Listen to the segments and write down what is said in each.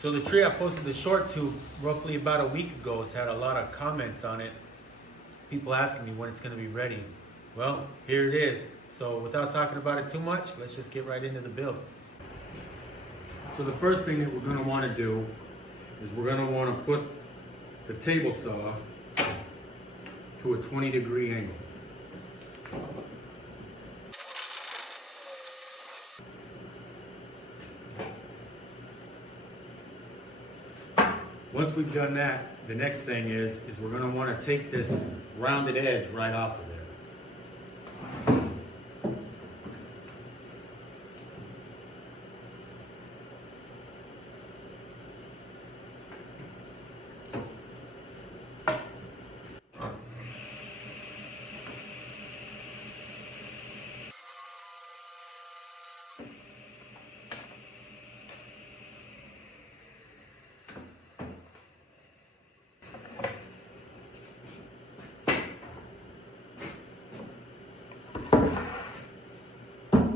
So the tree I posted the short to roughly about a week ago has had a lot of comments on it. People asking me when it's going to be ready. Well, here it is. So without talking about it too much, let's just get right into the build. So the first thing that we're going to want to do is we're going to want to put the table saw to a 20-degree angle. Once we've done that, the next thing is we're going to want to take this rounded edge right off of there.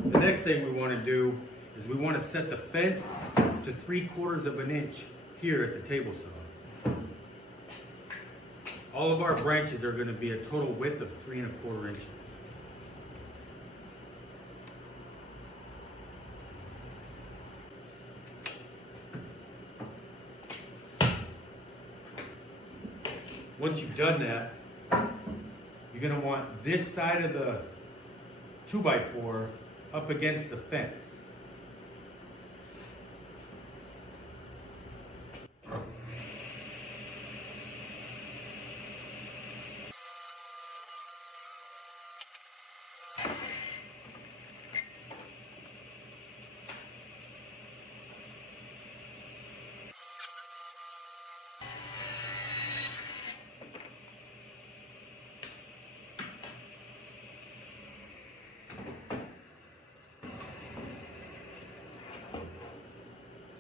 The next thing we want to do is we want to set the fence to 3/4 of an inch here at the table saw. All of our branches are going to be a total width of 3 1/4 inches. Once you've done that, you're going to want this side of the 2x4 up against the fence.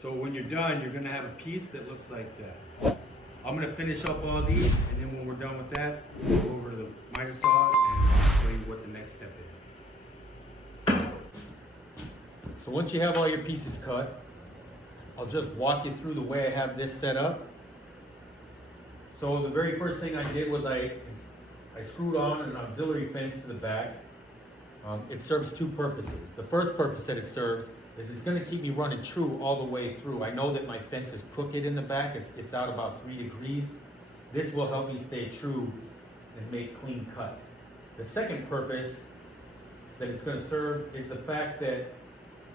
So when you're done, you're going to have a piece that looks like that. I'm going to finish up all these, and then when we're done with that, we'll go over to the miter saw and show you what the next step is. So once you have all your pieces cut, I'll just walk you through the way I have this set up. So the very first thing I did was I screwed on an auxiliary fence to the back. It serves two purposes. The first purpose that it serves is it's going to keep me running true all the way through. I know that my fence is crooked in the back. It's out about 3 degrees. This will help me stay true and make clean cuts. The second purpose that it's going to serve is the fact that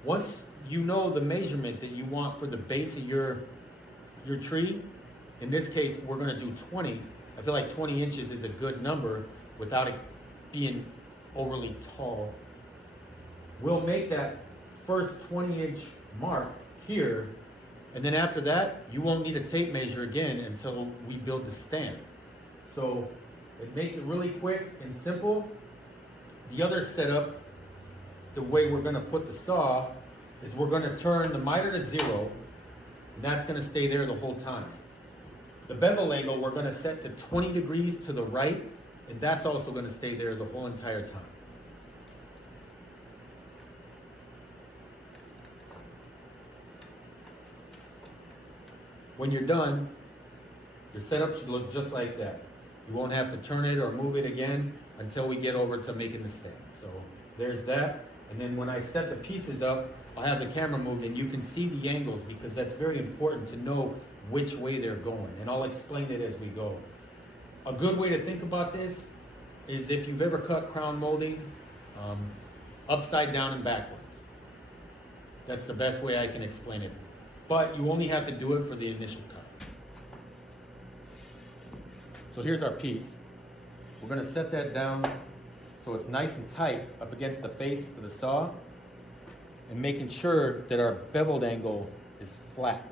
once you know the measurement that you want for the base of your tree, in this case we're going to do 20. I feel like 20 inches is a good number without it being overly tall. We'll make that first 20-inch mark here, and then after that you won't need a tape measure again until we build the stand. So it makes it really quick and simple. The other setup, the way we're going to put the saw, is we're going to turn the miter to 0, and that's going to stay there the whole time. The bevel angle we're going to set to 20 degrees to the right, and that's also going to stay there the whole entire time. When you're done, your setup should look just like that. You won't have to turn it or move it again until we get over to making the stand. So there's that. And then when I set the pieces up, I'll have the camera moved and you can see the angles because that's very important to know which way they're going. And I'll explain it as we go. A good way to think about this is if you've ever cut crown molding, upside down and backwards. That's the best way I can explain it. But you only have to do it for the initial cut. So here's our piece. We're going to set that down so it's nice and tight up against the face of the saw and making sure that our beveled angle is flat.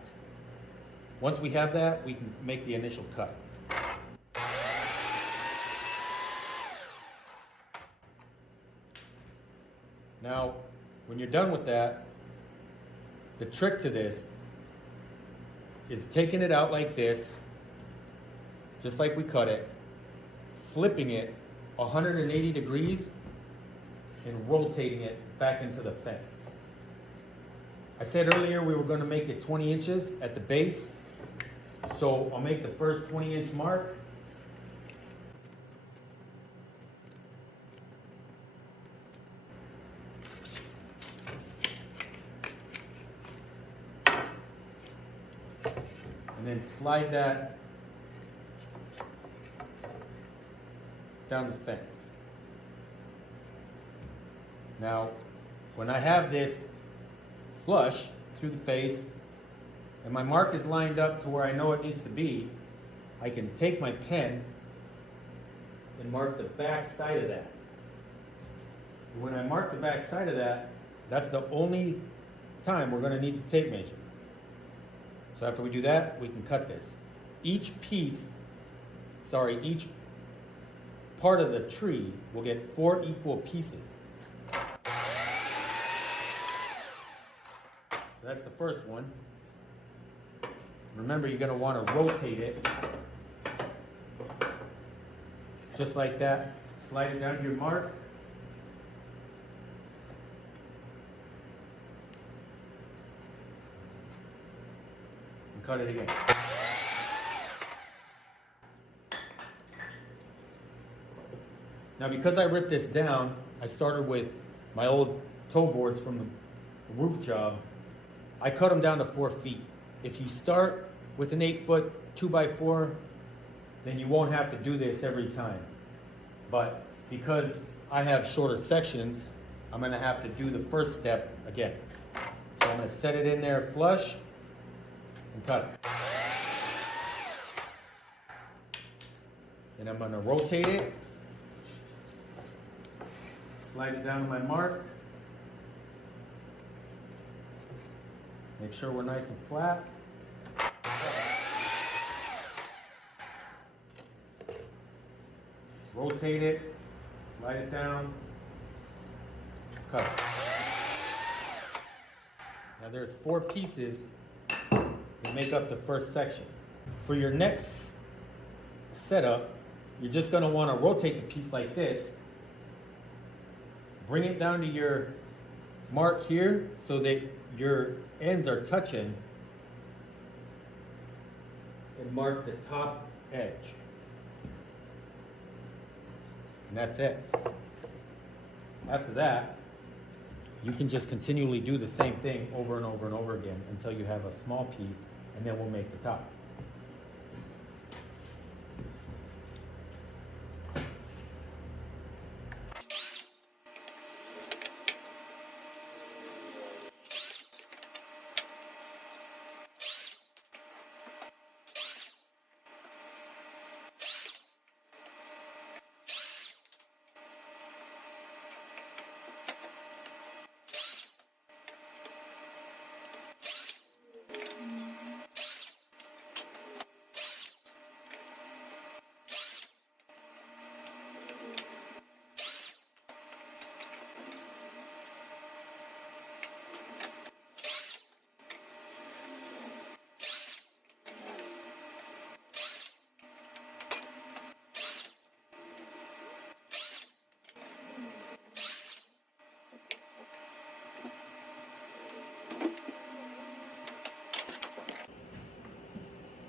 Once we have that, we can make the initial cut. Now, when you're done with that, the trick to this is taking it out like this, just like we cut it, flipping it 180 degrees and rotating it back into the fence. I said earlier we were going to make it 20 inches at the base. So I'll make the first 20-inch mark. And then slide that down the fence. Now, when I have this flush through the face and my mark is lined up to where I know it needs to be, I can take my pen and mark the back side of that. And when I mark the back side of that, that's the only time we're going to need the tape measure. So after we do that, we can cut this. Each part of the tree will get 4 equal pieces. So that's the first one. Remember, you're going to want to rotate it. Just like that. Slide it down to your mark. And cut it again. Now, because I ripped this down, I started with my old toe boards from the roof job. I cut them down to 4 feet. If you start with an 8-foot 2x4, then you won't have to do this every time. But because I have shorter sections, I'm going to have to do the first step again. So I'm going to set it in there flush and cut it. Then I'm going to rotate it. Slide it down to my mark. Make sure we're nice and flat. Rotate it, slide it down, cut it. Now there's 4 pieces that make up the first section. For your next setup, you're just going to want to rotate the piece like this. Bring it down to your mark here so that your ends are touching, and mark the top edge. And that's it. After that, you can just continually do the same thing over and over and over again until you have a small piece, and then we'll make the top.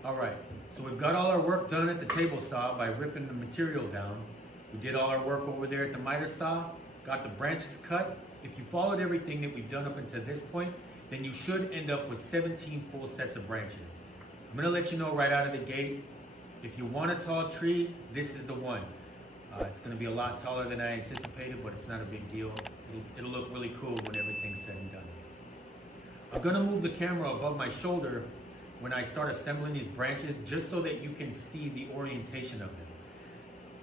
All right, so we've got all our work done at the table saw by ripping the material down. We did all our work over there at the miter saw, got the branches cut. If you followed everything that we've done up until this point, then you should end up with 17 full sets of branches. I'm gonna let you know right out of the gate, if you want a tall tree, this is the one. It's gonna be a lot taller than I anticipated, but it's not a big deal. It'll look really cool when everything's said and done. I'm gonna move the camera above my shoulder when I start assembling these branches, just so that you can see the orientation of them.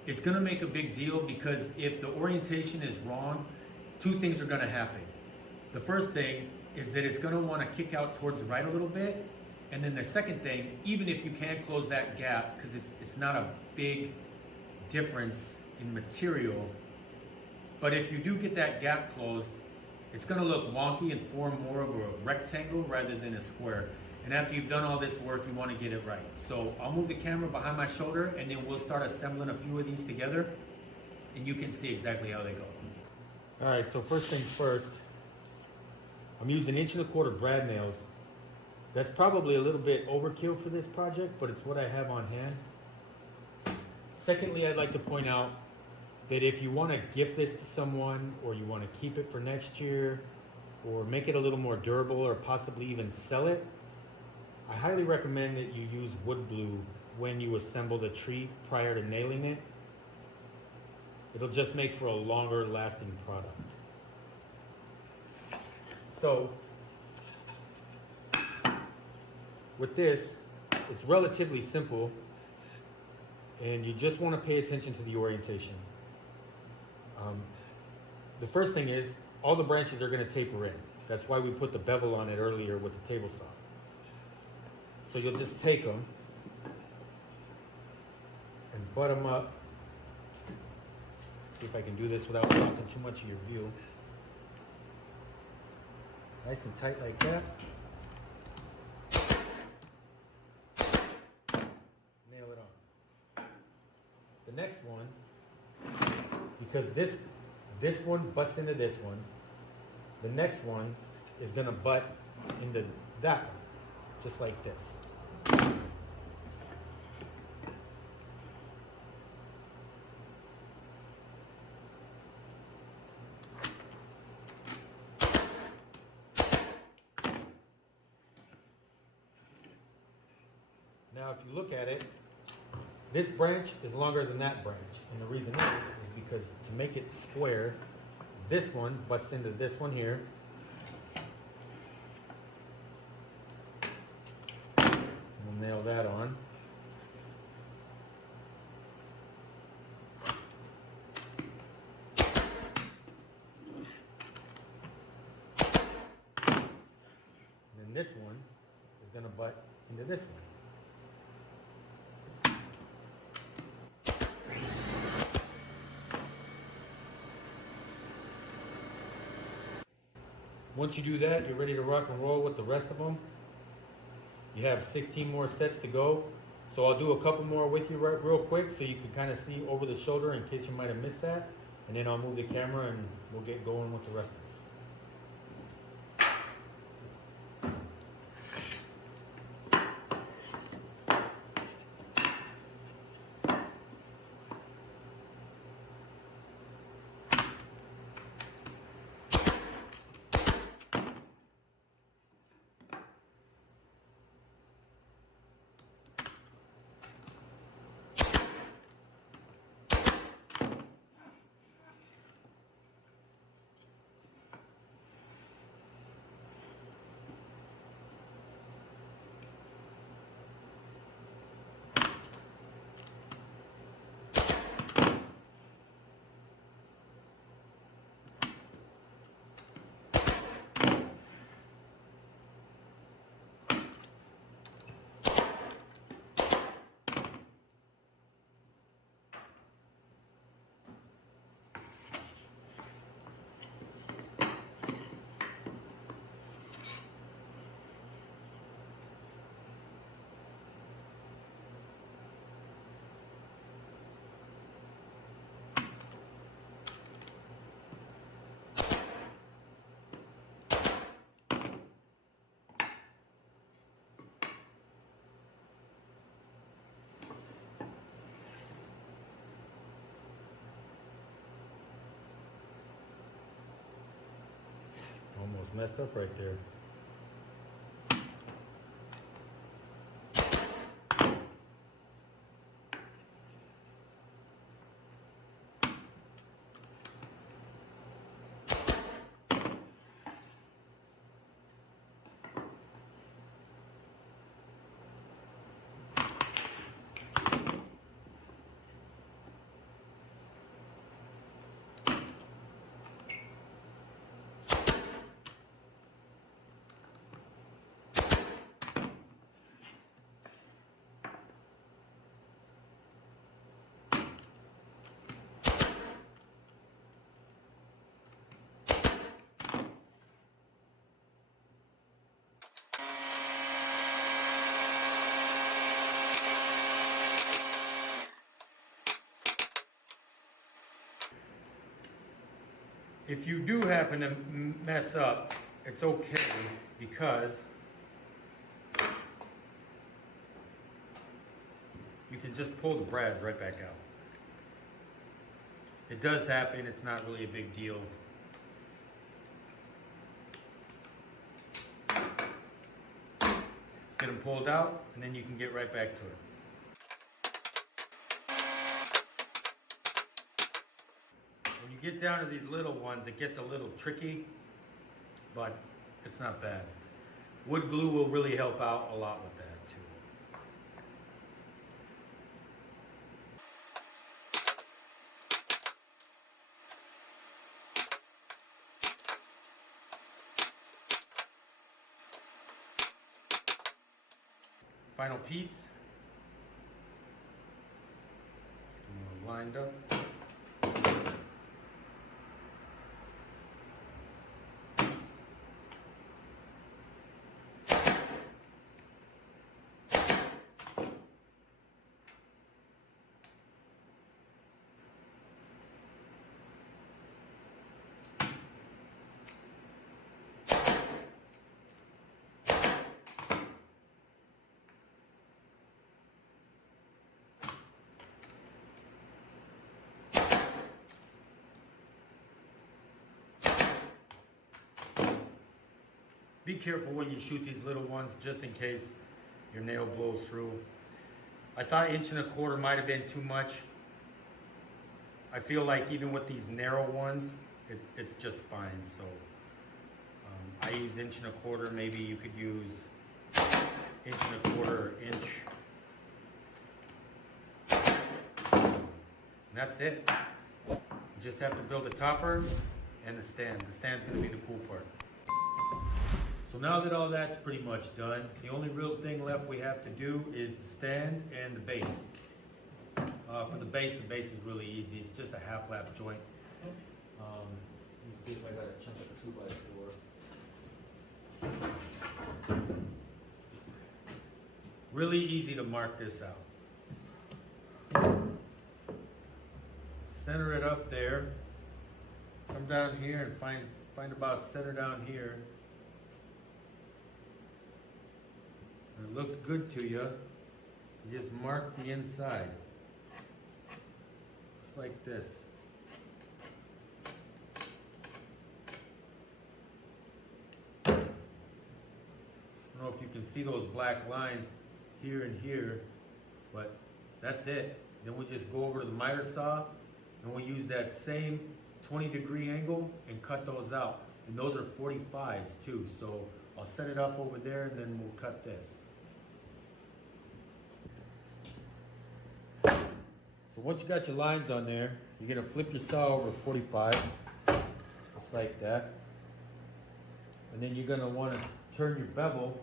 It's gonna make a big deal because if the orientation is wrong, 2 things are gonna happen. The first thing is that it's gonna wanna kick out towards the right a little bit. And then the second thing, even if you can close that gap, because it's not a big difference in material, but if you do get that gap closed, it's gonna look wonky and form more of a rectangle rather than a square. And after you've done all this work, you want to get it right. So I'll move the camera behind my shoulder, and then we'll start assembling a few of these together, and you can see exactly how they go. All right, so first things first, I'm using 1.25" brad nails. That's probably a little bit overkill for this project, but it's what I have on hand. Secondly, I'd like to point out that if you want to gift this to someone, or you want to keep it for next year, or make it a little more durable, or possibly even sell it, I highly recommend that you use wood glue when you assemble the tree prior to nailing it. It'll just make for a longer lasting product. So, with this, it's relatively simple, and you just want to pay attention to the orientation. The first thing is, all the branches are going to taper in. That's why we put the bevel on it earlier with the table saw. So you'll just take them and butt them up. See if I can do this without blocking too much of your view. Nice and tight like that. Nail it on. The next one, because this one butts into this one, the next one is gonna butt into that one, just like this. Now, if you look at it, this branch is longer than that branch. And the reason is because to make it square, this one butts into this one here. We'll nail that on. And then this one is going to butt into this one. Once you do that, you're ready to rock and roll with the rest of them. You have 16 more sets to go. So I'll do a couple more with you real quick so you can kind of see over the shoulder in case you might have missed that. And then I'll move the camera and we'll get going with the rest of it. Almost messed up right there. If you do happen to mess up it's okay because you can just pull the brads right back out. It does happen, it's not really a big deal. Get them pulled out, and then you can get right back to it. When you get down to these little ones, it gets a little tricky, but it's not bad. Wood glue will really help out a lot with that too. Final piece. Lined up. Be careful when you shoot these little ones, just in case your nail blows through. I thought 1.25 inches might have been too much. I feel like even with these narrow ones, it's just fine. So I use 1.25 inches. Maybe you could use 1.25 or inch. And that's it. You just have to build a topper and the stand. The stand's gonna be the cool part. So now that all that's pretty much done, the only real thing left we have to do is the stand and the base. For the base is really easy. It's just a half lap joint. Let me see if I got a chunk of 2x4. Really easy to mark this out. Center it up there. Come down here and find about center down here. If it looks good to you, you just mark the inside. Just like this. I don't know if you can see those black lines here and here, but that's it. Then we just go over to the miter saw and we use that same 20-degree angle and cut those out. And those are 45s too, so I'll set it up over there and then we'll cut this. So once you got your lines on there, you're gonna flip your saw over 45, just like that. And then you're gonna wanna turn your bevel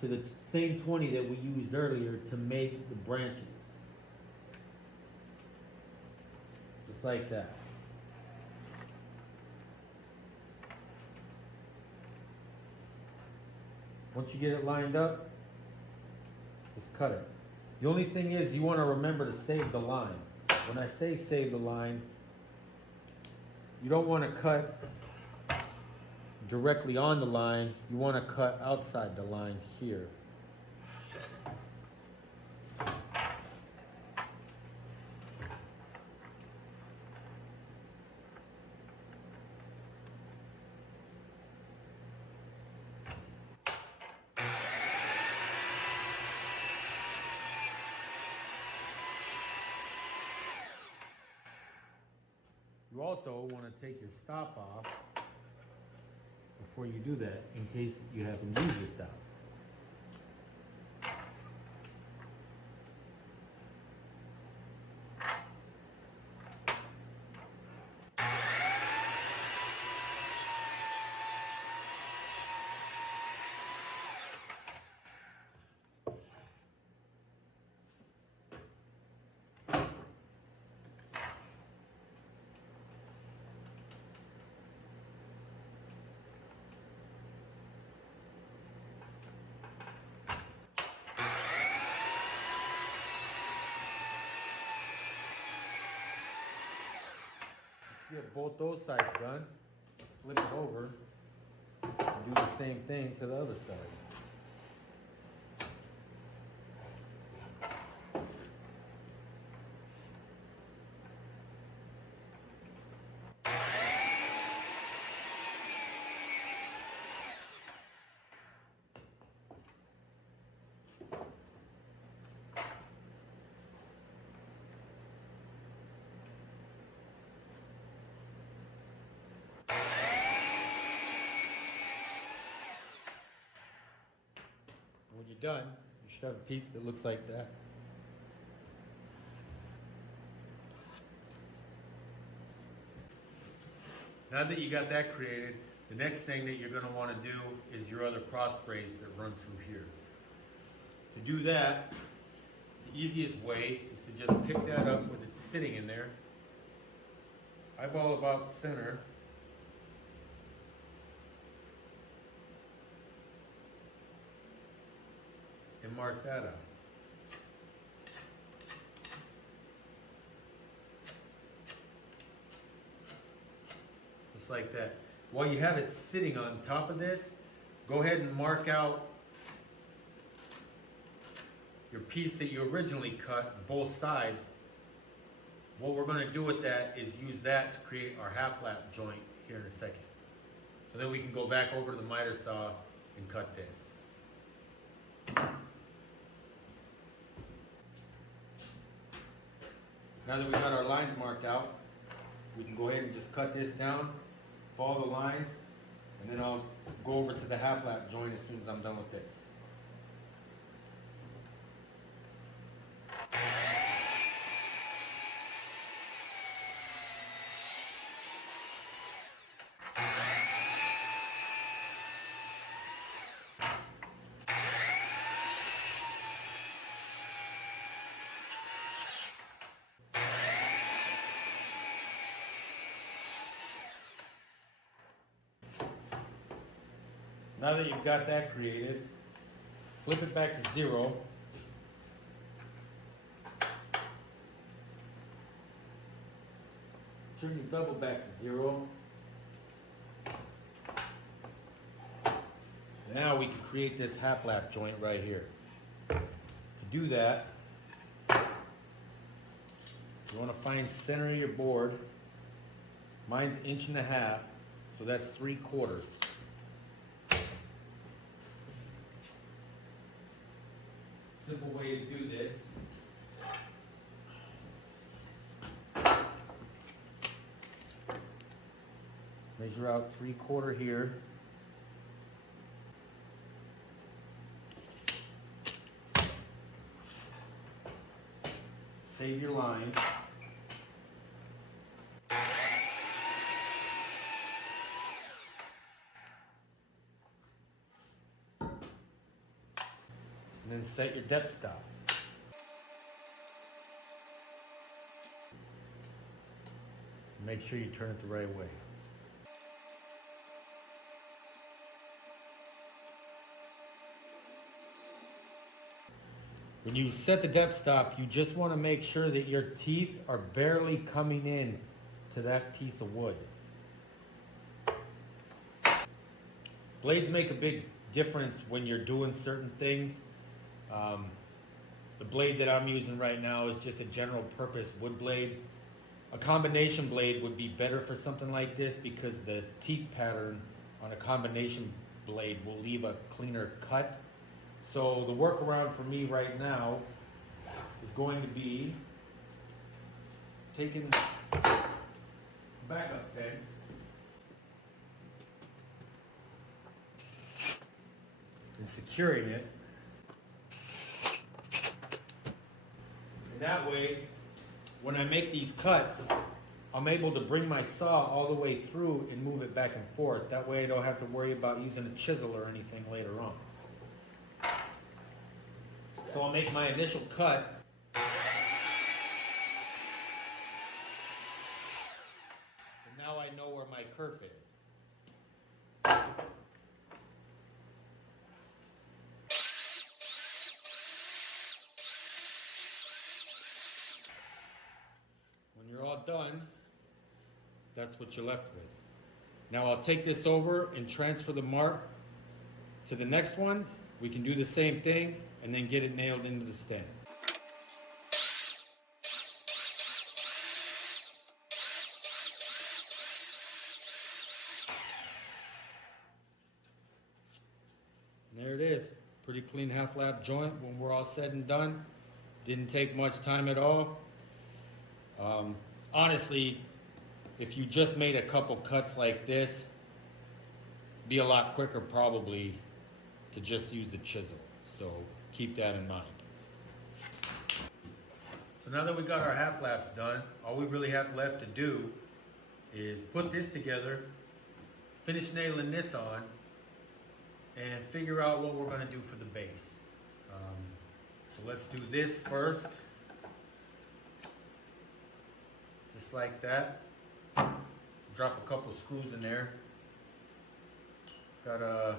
to the same 20 that we used earlier to make the branches. Just like that. Once you get it lined up, just cut it. The only thing is you want to remember to save the line. When I say save the line, you don't want to cut directly on the line. You want to cut outside the line here. You also want to take your stop off before you do that, in case you happen to use your stop. You have both those sides done. Just flip it over. do the same thing to the other side. When you're done, you should have a piece that looks like that. Now that you got that created, the next thing that you're going to want to do is your other cross brace that runs through here. To do that, the easiest way is to just pick that up with it sitting in there, eyeball about center, and mark that out. Just like that. While you have it sitting on top of this, go ahead and mark out your piece that you originally cut, both sides. What we're going to do with that is use that to create our half lap joint here in a second. So then we can go back over to the miter saw and cut this. Now that we got our lines marked out, we can go ahead and just cut this down, follow the lines, and then I'll go over to the half lap joint as soon as I'm done with this. Now that you've got that created, flip it back to 0. Turn your bevel back to 0. Now we can create this half lap joint right here. To do that, you want to find center of your board. Mine's 1.5 inches, so that's 3/4. Simple way to do this. Measure out 3/4 here. Save your line. And then set your depth stop. Make sure you turn it the right way. When you set the depth stop, you just want to make sure that your teeth are barely coming in to that piece of wood. Blades make a big difference when you're doing certain things. The blade that I'm using right now is just a general purpose wood blade. A combination blade would be better for something like this because the teeth pattern on a combination blade will leave a cleaner cut. So the workaround for me right now is going to be taking the backup fence and securing it. And that way, when I make these cuts, I'm able to bring my saw all the way through and move it back and forth. That way I don't have to worry about using a chisel or anything later on. So I'll make my initial cut. And now I know where my kerf is. When you're all done, that's what you're left with. Now I'll take this over and transfer the mark to the next one, we can do the same thing and then get it nailed into the stand. And there it is, pretty clean half lap joint when we're all said and done. Didn't take much time at all. Honestly, if you just made a couple cuts like this, be a lot quicker probably to just use the chisel. So keep that in mind. So now that we got our half laps done, all we really have left to do is put this together, finish nailing this on, and figure out what we're going to do for the base. So let's do this first. Just like that. Drop a couple screws in there. Got a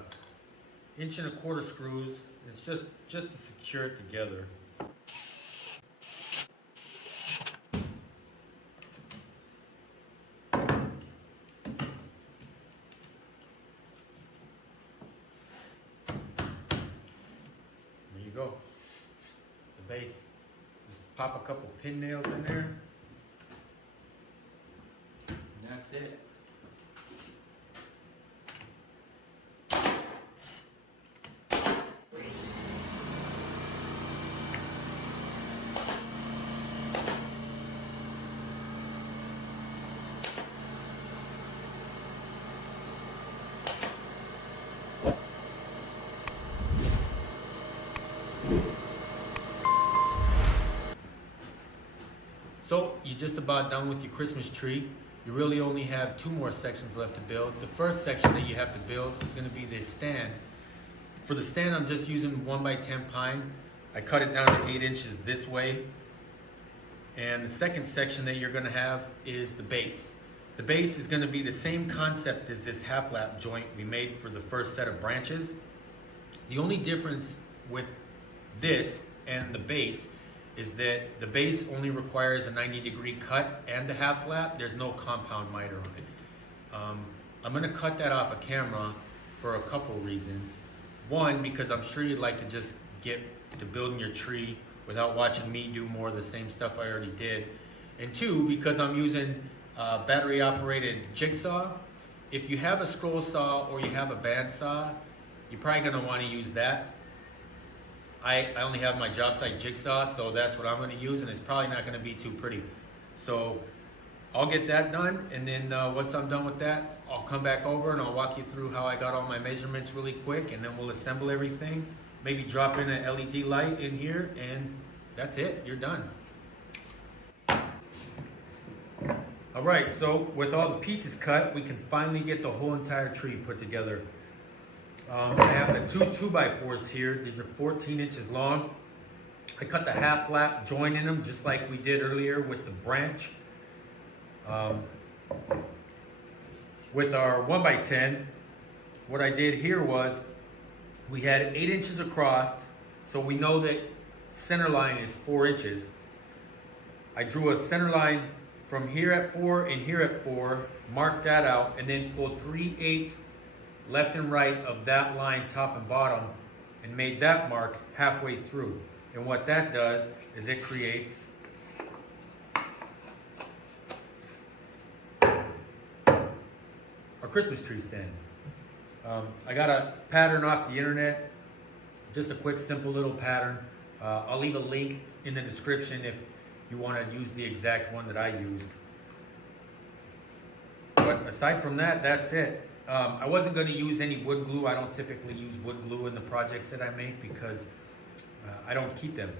1.25" screws. It's just to secure it together. There you go. The base. Just pop a couple pin nails in there. And that's it. So you're just about done with your Christmas tree. You really only have 2 more sections left to build. The first section that you have to build is going to be this stand. For the stand, I'm just using 1x10 pine. I cut it down to 8 inches this way. And the second section that you're going to have is the base. The base is going to be the same concept as this half lap joint we made for the first set of branches. The only difference with this and the base is that the base only requires a 90-degree cut and the half lap. There's no compound miter on it. I'm gonna cut that off of camera for a couple reasons. One, because I'm sure you'd like to just get to building your tree without watching me do more of the same stuff I already did. And 2, because I'm using battery operated jigsaw. If you have a scroll saw or you have a bandsaw, you're probably gonna wanna use that. I only have my job site jigsaw, so that's what I'm going to use, and it's probably not going to be too pretty. So I'll get that done, and then once I'm done with that, I'll come back over and I'll walk you through how I got all my measurements really quick, and then we'll assemble everything. Maybe drop in an LED light in here, and that's it. You're done. All right, so with all the pieces cut, we can finally get the whole entire tree put together. I have the 2 2x4s here. These are 14 inches long. I cut the half lap joint in them just like we did earlier with the branch. With our 1x10, what I did here was we had 8 inches across, so we know that center line is 4 inches. I drew a center line from here at 4 and here at 4, marked that out, and then pulled 3/8 left and right of that line, top and bottom, and made that mark halfway through. And what that does is it creates a Christmas tree stand. I got a pattern off the internet, just a quick, simple little pattern. I'll leave a link in the description if you want to use the exact one that I used. But aside from that, that's it. I wasn't going to use any wood glue. I don't typically use wood glue in the projects that I make because I don't keep them.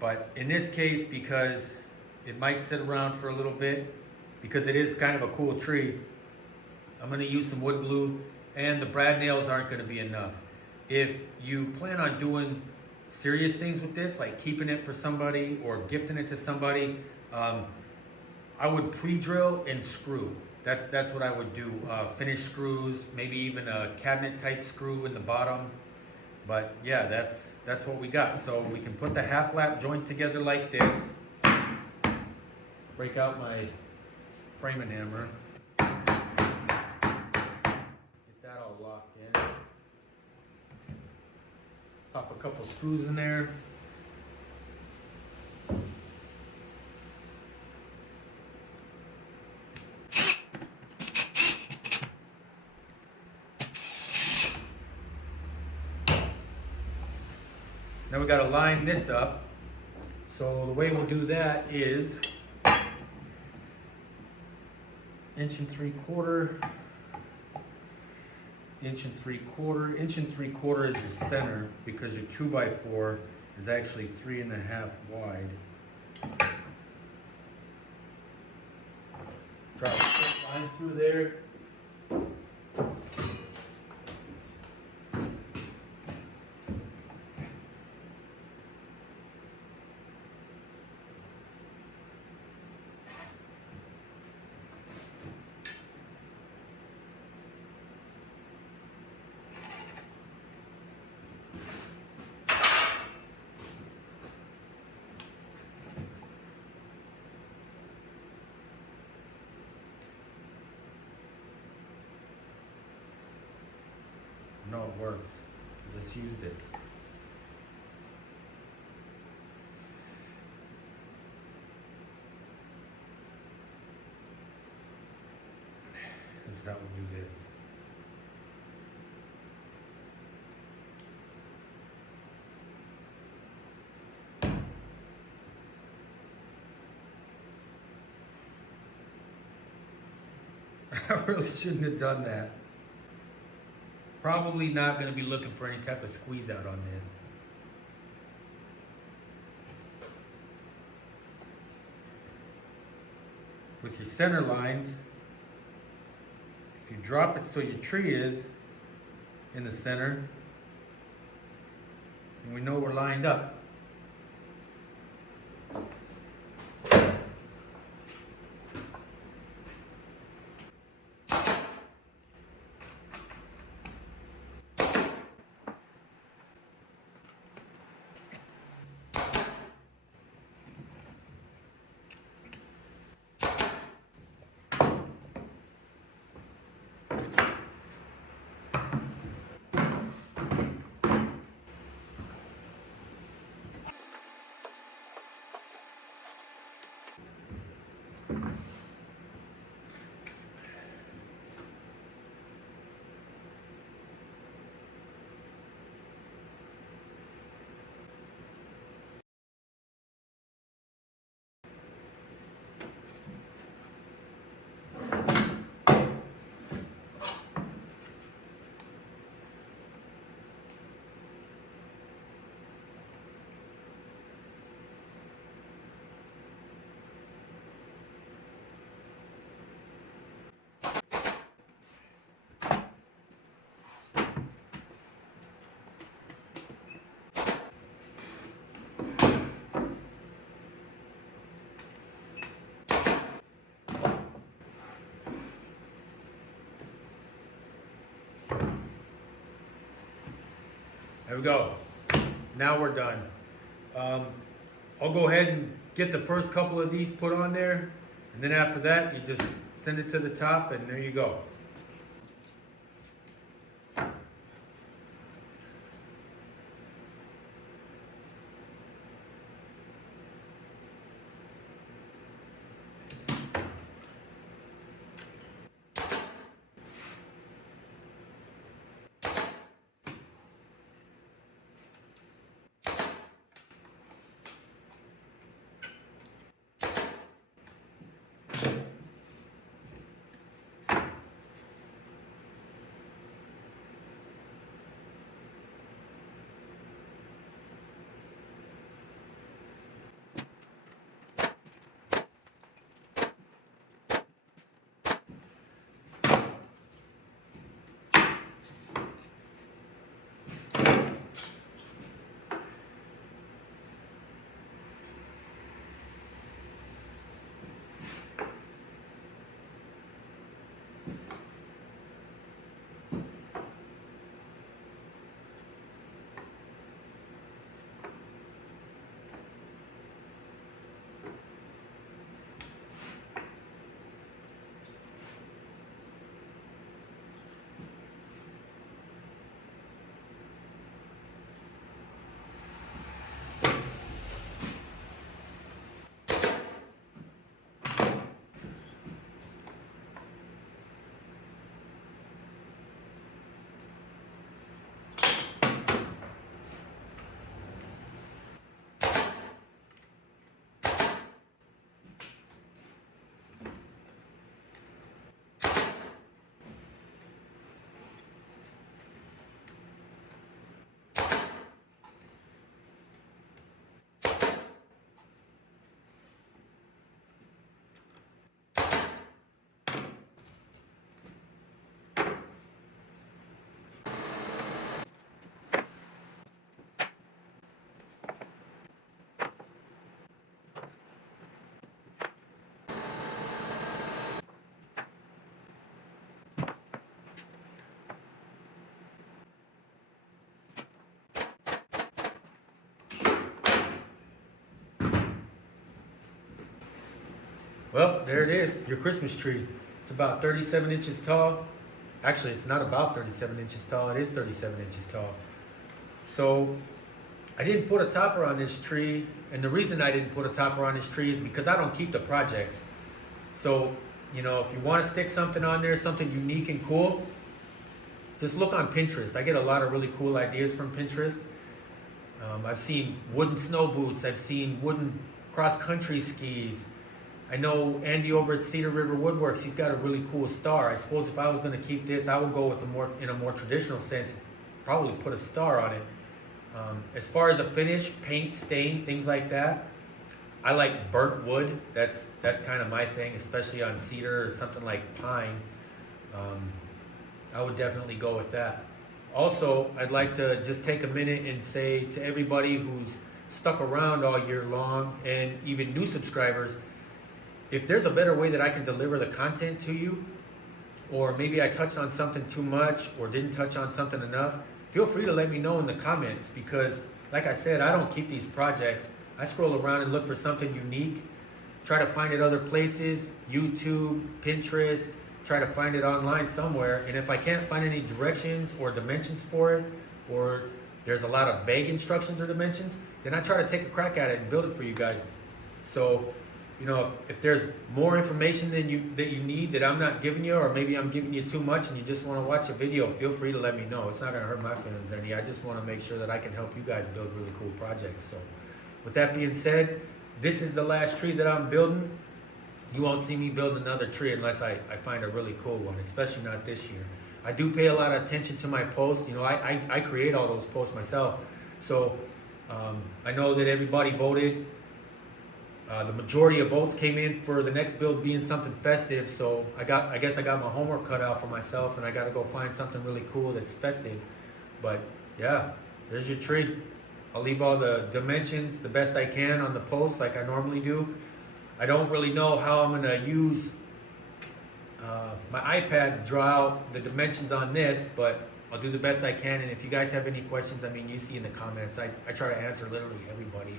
But in this case, because it might sit around for a little bit, because it is kind of a cool tree, I'm going to use some wood glue, and the brad nails aren't going to be enough. If you plan on doing serious things with this, like keeping it for somebody or gifting it to somebody, I would pre-drill and screw. That's what I would do. Finish screws, maybe even a cabinet type screw in the bottom. But yeah, that's what we got. So we can put the half lap joint together like this. Break out my framing hammer. Get that all locked in. Pop a couple screws in there. Now we gotta line this up. So the way we'll do that is 1.75 inches, 1.75 inches. 1.75 inches is your center because your 2x4 is actually 3.5 wide. Drop a straight line through there. No, it works. I just used it. This is how we do this. I really shouldn't have done that. Probably not going to be looking for any type of squeeze out on this. With your center lines, if you drop it so your tree is in the center, and we know we're lined up. There we go. Now we're done. I'll go ahead and get the first couple of these put on there, and then after that, you just send it to the top, and there you go. Well, there it is, your Christmas tree. It's about 37 inches tall. Actually, it's not about 37 inches tall, it is 37 inches tall. So, I didn't put a topper on this tree, and the reason I didn't put a topper on this tree is because I don't keep the projects. So, you know, if you want to stick something on there, something unique and cool, just look on Pinterest. I get a lot of really cool ideas from Pinterest. I've seen wooden snow boots, I've seen wooden cross-country skis. I know Andy over at Cedar River Woodworks, he's got a really cool star. I suppose if I was going to keep this, I would go with in a more traditional sense, probably put a star on it. As far as a finish, paint, stain, things like that, I like burnt wood. That's kind of my thing, especially on cedar or something like pine. I would definitely go with that. Also, I'd like to just take a minute and say to everybody who's stuck around all year long, and even new subscribers, if there's a better way that I can deliver the content to you, or maybe I touched on something too much or didn't touch on something enough, feel free to let me know in the comments, because like I said, I don't keep these projects. I scroll around and look for something unique, try to find it other places, YouTube, Pinterest, try to find it online somewhere, and if I can't find any directions or dimensions for it, or there's a lot of vague instructions or dimensions, then I try to take a crack at it and build it for you guys. So, you know, if there's more information that you need that I'm not giving you, or maybe I'm giving you too much and you just want to watch a video, feel free to let me know. It's not going to hurt my feelings any. I just want to make sure that I can help you guys build really cool projects. So with that being said, this is the last tree that I'm building. You won't see me build another tree unless I find a really cool one, especially not this year. I do pay a lot of attention to my posts. You know, I create all those posts myself. So I know that everybody voted. The majority of votes came in for the next build being something festive. So I guess I got my homework cut out for myself, and I got to go find something really cool that's festive. But yeah, there's your tree. I'll leave all the dimensions the best I can on the post like I normally do. I don't really know how I'm going to use my iPad to draw out the dimensions on this, but I'll do the best I can. And if you guys have any questions, I mean, you see in the comments, I try to answer literally everybody.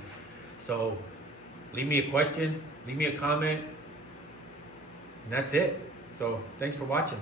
So leave me a question, leave me a comment, and that's it. So thanks for watching.